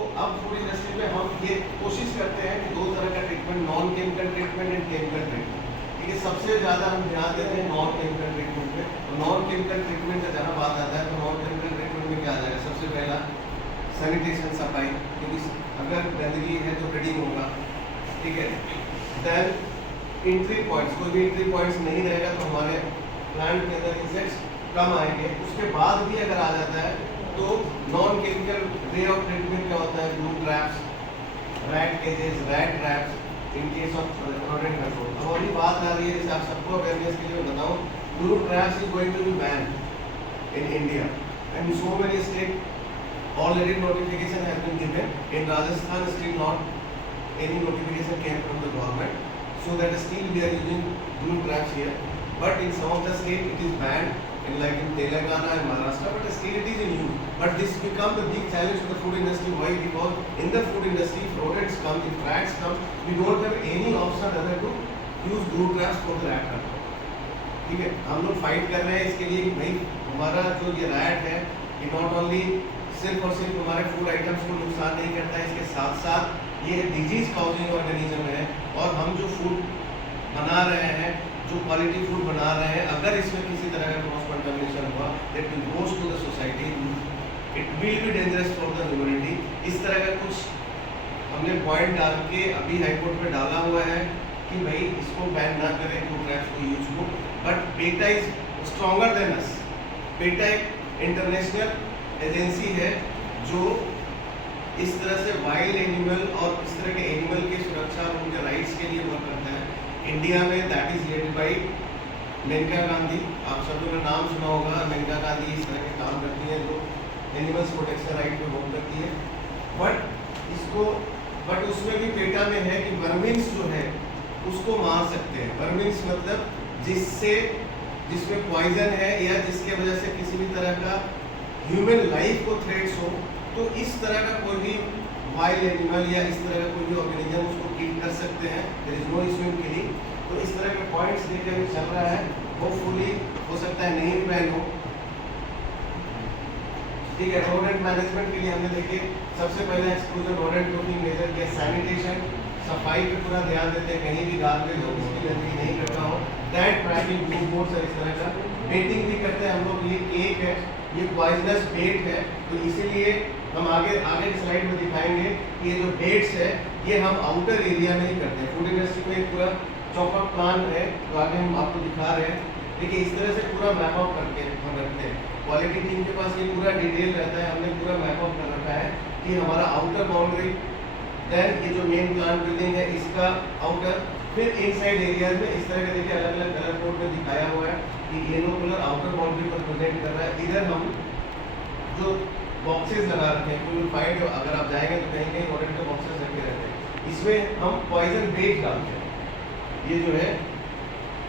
अब food industry में हम ये कोशिश करते हैं कि दो तरह का treatment, non chemical treatment and chemical treatment. ठीक है, सबसे ज़्यादा हम ध्यान देते हैं नॉन केमिकल ट्रीटमेंट पे। तो नॉन केमिकल ट्रीटमेंट का जहाँ बात आता है तो नॉन केमिकल ट्रीटमेंट में क्या आ जाएगा? सबसे पहला सैनिटेशन, सफाई, क्योंकि अगर गंदगी है तो ब्रीडिंग होगा। ठीक है, देन एंट्री पॉइंट्स, कोई भी एंट्री पॉइंट्स नहीं रहेगा तो हमारे प्लांट के अंदर इंसेक्ट्स कम आएंगे। उसके बाद भी अगर आ जाता है तो non chemical way of treatment क्या होता है? Blue traps, rat cages, rat traps in case of rodent control. अब अभी बात आ रही है, जैसे आप सबको अवेयरनेस के लिए बताऊं, glue traps is going to be ban in India and so many state already notification has been given. In Rajasthan still not any notification came from the government, so that still we are using blue traps here, but in some of the state it is banned, in like in Telangana and Maharashtra, but still it is in use. But this become the big challenge to the food industry. Why? Because in the food industry, if rodents come, if rats come, we don't have any option other to use blue traps for the rat control. ठीक है, हम लोग fight कर रहे हैं इसके लिए कि भाई हमारा जो ये रैट है ये नॉट ओनली सिर्फ और सिर्फ हमारे फूड आइटम्स को नुकसान नहीं करता है, इसके साथ साथ ये डिजीज कॉजिंग ऑर्गेनिज्म है। और हम जो फूड बना रहे हैं, जो क्वालिटी फूड बना रहे हैं, अगर इसमें किसी तरह का क्रॉस कंटामिनेशन हुआ, that will goes to the society, it will be dangerous for the humanity. इस तरह का कुछ हमने पॉइंट डाल के अभी हाईकोर्ट में डाला हुआ है कि भाई इसको बैन ना करें ब्लू ट्रैप्स को यूज को। But PETA is stronger than us. PETA एक इंटरनेशनल एजेंसी है जो इस तरह से वाइल्ड एनिमल और इस तरह के एनिमल की सुरक्षा और उनके राइट्स के लिए वर्क करता है। इंडिया में that is led by Maneka Gandhi. आप सब लोगों ने नाम सुना होगा, मेनका गांधी इस तरह के काम करती है जो एनिमल्स प्रोटेक्शन राइट पे वर्क करती है। बट उसमें भी पेटा में है कि वर्मिंग्स जो है उसको मार सकते हैं। वर्मिंग्स मतलब जिसमें पॉइजन है या जिसके वजह से किसी भी तरह का ह्यूमन लाइफ को थ्रेट्स हो, तो इस तरह का कोई भी वाइल्ड एनिमल या इस तरह का कोई भी ऑर्गेनिज्म उसको किल कर सकते हैं। There is no issue in killing. तो इस तरह के पॉइंट्स लेकर चल रहा है, होपफुली हो सकता है नहीं भी बैन हो। ठीक है, रोडेंट मैनेजमेंट के लिए हमने देखिए सबसे पहले एक्सक्लूजन रोडेंट प्रूफिंग मेजर किया, सैनिटेशन, सफाई पे पूरा ध्यान देते हैं, कहीं भी गार्बेज हो, उसकी गंदगी नहीं करता हो। दैट ट्रैकिंग ब्लू बोर्ड्स और इस तरह का बेटिंग भी करते हैं हम लोग। ये केक है, ये पॉइजनस बेट है, तो इसीलिए हम आगे के स्लाइड में दिखाएंगे कि ये जो बेट्स है ये हम आउटर एरिया में ही करते हैं। फूड इंडस्ट्री में एक पूरा चॉकअप प्लान है, तो आगे हम आपको दिखा रहे हैं। देखिए इस तरह से पूरा मैप आउट करके हम रखते हैं। क्वालिटी टीम के पास ये पूरा डिटेल रहता है, हमने पूरा मैप आउट कर रखा है कि हमारा आउटर बाउंड्री, देन ये जो मेन प्लांट बिल्डिंग है इसका आउटर, फिर इनसाइड एरियाज में इस तरह के देखिए अलग अलग कलर कोड में दिखाया हुआ है कि येलो कलर आउटर बाउंड्री पर प्रेजेंट कर रहा है। इधर हम जो बॉक्सेस लगा रखे हैं, यू विल फाइंड, अगर आप जाएंगे तो कहीं कहीं रोडेंट के बॉक्सेस रखे रहते हैं, इसमें हम पॉइजन बेट डालते हैं। ये जो है,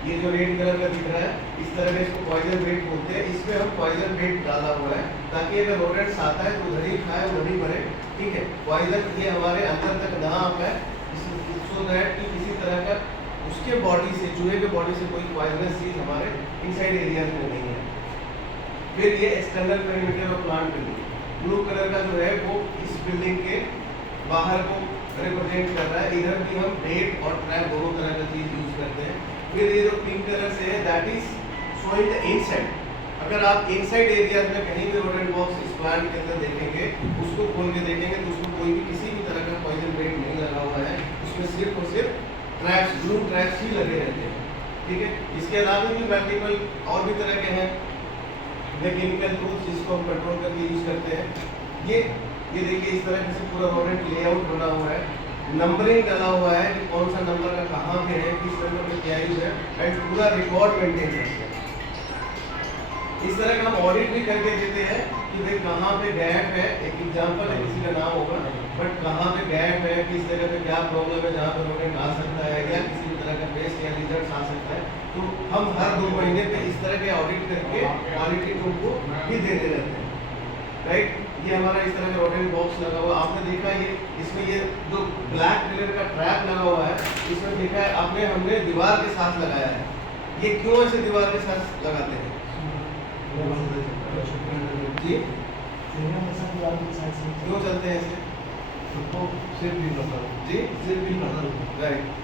ये जो रेड कलर का दिख रहा है, इस तरह का इसको पॉइजन बेट बोलते हैं। इसमें हम पॉइजन बेट डाला हुआ है ताकि अगर रोडेंट्स आता है तो उधर ही खाए, उधर ही मरे। ठीक है, पॉइजन ये हमारे अंदर तक ना आ पाए, सो दैट कि किसी तरह का उसके बॉडी से, चूहे के बॉडी से कोई पॉइजनस चीज हमारे इनसाइड एरियाज में नहीं है। फिर ये external perimeter of plant building, blue colour का जो है वो इस बिल्डिंग के बाहर को रिप्रेजेंट कर रहा है। इधर भी हम बेट और ट्रैप दोनों तरह का चीज यूज करते हैं। फिर ये जो पिंक कलर से है that is showing the inside. अगर आप इनसाइड एरिया में कहीं भी रोडेंट बॉक्स इस प्लांट के अंदर देखेंगे, उसको खोल के देखेंगे तो उसमें कोई भी किसी भी तरह का पॉइजन बेट नहीं लगा हुआ है, उसमें सिर्फ और सिर्फ ट्रैप्स, ब्लू ट्रैप्स ही लगे रहते हैं। ठीक है, इसके अलावा भी मल्टीपल और भी तरह के हैं मैकेनिकल टूल्स जिसको हम कंट्रोल करके यूज करते हैं। ये देखिए इस तरह से पूरा रोडेंट लेआउट बना हुआ है, नंबरिंग डाला हुआ है कि कौन सा नंबर का कहाँ पे है, किस नंबर में क्या यूज है, एंड पूरा रिकॉर्ड मेंटेन करते हैं। इस तरह का हम ऑडिट भी करके देते हैं कि भाई कहाँ पे गैप है। एक एग्जांपल है, किसी का नाम होगा, बट कहाँ पे गैप है, किस जगह पे क्या प्रॉब्लम है, जहाँ पे रोडेंट आ सकता है या किसी भी तरह का पेस्ट या लिजर्ड्स आ सकता है, तो हम हर 2 महीने पे इस तरह के ऑडिट करके क्वालिटी को भी देते रहते हैं। राइट, ये हमारा इस तरह का रोडेंट बॉक्स लगा हुआ आपने देखा। ये इसमें ये जो ब्लैक कलर का ट्रैप लगा हुआ है, इसमें देखा है आपने, हमने दीवार के साथ लगाया है। ये क्यों ऐसे दीवार के साथ लगाते हैं जी? क्यों चलते हैं ऐसे? सबको सेफ फील करता हूँ जी सेफ फील करता हूँ। राइट।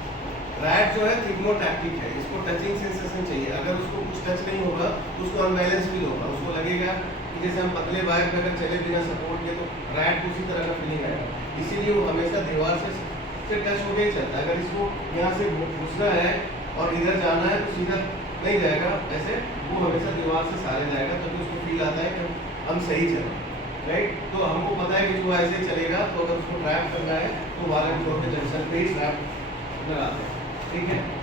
रैट जो है थिग्मोटैक्टिक है, इसको टचिंग सेंसेशन चाहिए। अगर उसको कुछ टच नहीं होगा तो उसको अनबैलेंस फील होगा, उसको लगेगा कि जैसे हम पतले वायर पे अगर चले बिना सपोर्ट के, तो रैट को उसी तरह का फीलिंग आएगा। इसीलिए वो हमेशा दीवार से टच होके ही चलता है। अगर इसको यहाँ से घुसना है और इधर जाना है तो सीधा नहीं जाएगा, ऐसे वो हमेशा दीवार से सारे जाएगा, तभी उसको फील आता है कि हम सही चलें। राइट, तो हमको पता है कि जो ऐसे चलेगा, तो अगर उसको ट्रैप करना है तो वायर फ्लोर के जंक्शन पे ही ट्रैप लगाते हैं। ठीक है।